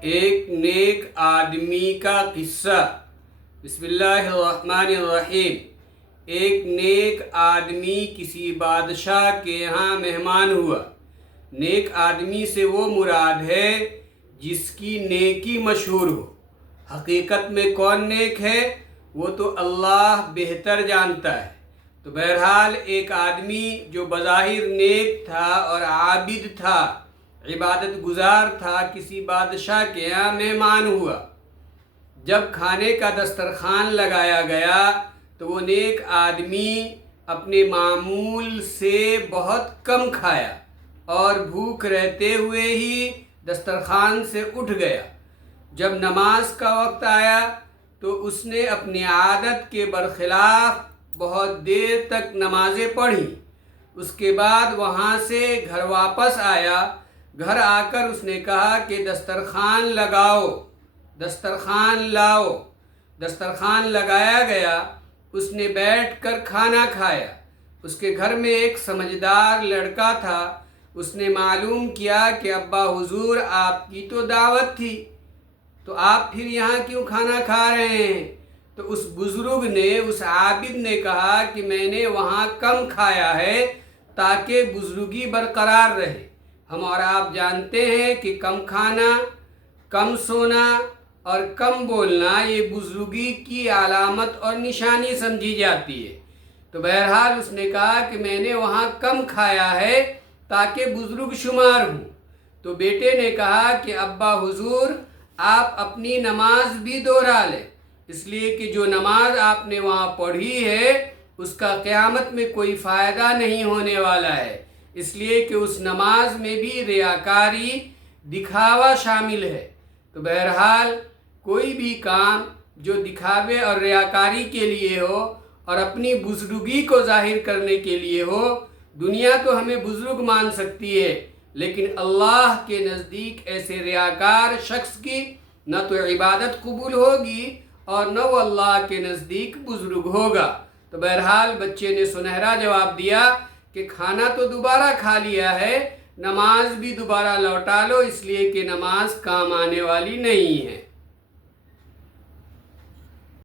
ایک نیک آدمی کا قصہ۔ بسم اللہ الرحمن الرحیم۔ ایک نیک آدمی کسی بادشاہ کے یہاں مہمان ہوا۔ نیک آدمی سے وہ مراد ہے جس کی نیکی مشہور ہو۔ حقیقت میں کون نیک ہے وہ تو اللہ بہتر جانتا ہے۔ تو بہرحال ایک آدمی جو بظاہر نیک تھا اور عابد تھا، عبادت گزار تھا، کسی بادشاہ کے یہاں مہمان ہوا۔ جب کھانے کا دسترخوان لگایا گیا تو وہ نیک آدمی اپنے معمول سے بہت کم کھایا اور بھوک رہتے ہوئے ہی دسترخوان سے اٹھ گیا۔ جب نماز کا وقت آیا تو اس نے اپنی عادت کے برخلاف بہت دیر تک نمازیں پڑھیں۔ اس کے بعد وہاں سے گھر واپس آیا۔ گھر آ کر اس نے کہا کہ دسترخوان لگاؤ، دسترخوان لاؤ۔ دسترخوان لگایا گیا۔ اس نے بیٹھ کر کھانا کھایا۔ اس کے گھر میں ایک سمجھدار لڑکا تھا۔ اس نے معلوم کیا کہ ابا حضور آپ کی تو دعوت تھی، تو آپ پھر یہاں کیوں کھانا کھا رہے ہیں؟ تو اس بزرگ نے، اس عابد نے کہا کہ میں نے وہاں کم کھایا ہے تاکہ بزرگی برقرار رہے۔ ہم اور آپ جانتے ہیں کہ کم کھانا، کم سونا اور کم بولنا یہ بزرگی کی علامت اور نشانی سمجھی جاتی ہے۔ تو بہرحال اس نے کہا کہ میں نے وہاں کم کھایا ہے تاکہ بزرگ شمار ہوں۔ تو بیٹے نے کہا کہ ابا حضور آپ اپنی نماز بھی دوہرا لیں، اس لیے کہ جو نماز آپ نے وہاں پڑھی ہے اس کا قیامت میں کوئی فائدہ نہیں ہونے والا ہے، اس لیے کہ اس نماز میں بھی ریاکاری، دکھاوا شامل ہے۔ تو بہرحال کوئی بھی کام جو دکھاوے اور ریاکاری کے لیے ہو اور اپنی بزرگی کو ظاہر کرنے کے لیے ہو، دنیا تو ہمیں بزرگ مان سکتی ہے، لیکن اللہ کے نزدیک ایسے ریاکار شخص کی نہ تو عبادت قبول ہوگی اور نہ وہ اللہ کے نزدیک بزرگ ہوگا۔ تو بہرحال بچے نے سنہرا جواب دیا کہ کھانا تو دوبارہ کھا لیا ہے، نماز بھی دوبارہ لوٹا لو، اس لیے کہ نماز کام آنے والی نہیں ہے۔